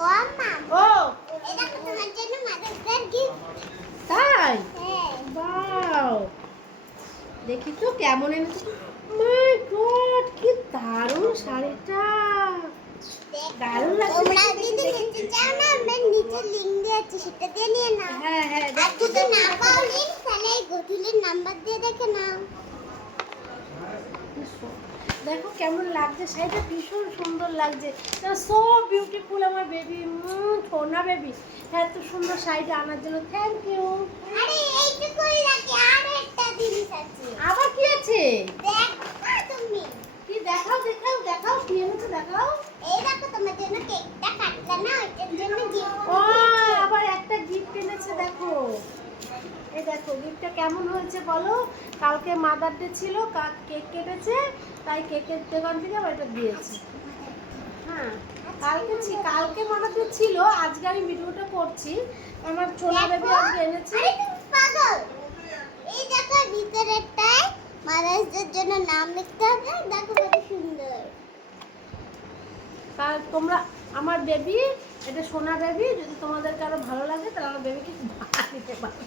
ও আম্মা ও এটা তোমার জন্য মাদার্স ডে গিফট তাই হ্যাঁ ওয়াও দেখি তো কেমন এনেছো মাই গড কি দারুণ শাড়িটা দারুণ লাগছে তোমরা যদি নিতে চাও না আমি নিচে লিংক দিয়েছি সেটা দিয়ে নিয়ে নাও হ্যাঁ হ্যাঁ আর যদি না পাও লিংক তাহলে এই গধুলির নাম্বার দিয়ে দেখে নাও দেখো কেমন লাগছে শাড়িটা ভীষণ সুন্দর লাগছে সো বিউটিফুল আমার বেবি সোনা বেবি এত সুন্দর শাড়িটা আনার জন্য থ্যাংক ইউ আরে এইটুকুই লাগে আর একটা জিনিস আছে আবার কি আছে দেখো তুমি কি দেখাও দেখাও দেখাও কি এনেছো দেখাও এই দেখো তোমার জন্য কেকটা কাটলা না ওইটার জন্য গিফট ও আবার একটা গিফট এনেছে দেখো এই দেখো গিফটটা কেমন হয়েছে বলো কালকে মাদার ডে ছিল কেক কেটেছে তাই কেকের দোকান থেকে আবার এটা দিয়েছে হ্যাঁ কালকে মাদার ডে ছিল আজকে আমি ভিডিওটা করছি আমার ছোলা বেবি আজকে এনেছে আরে তুমি পাগল এই দেখো ভিতরেরটায় মাদার্স ডের জন্য নাম লিখতে হবে দেখো কত সুন্দর আর তোমরা আমার বেবি এটা সোনা বেবি যদি তোমাদের কারো ভালো লাগে তাহলে আমার বেবিকে নিতে পারো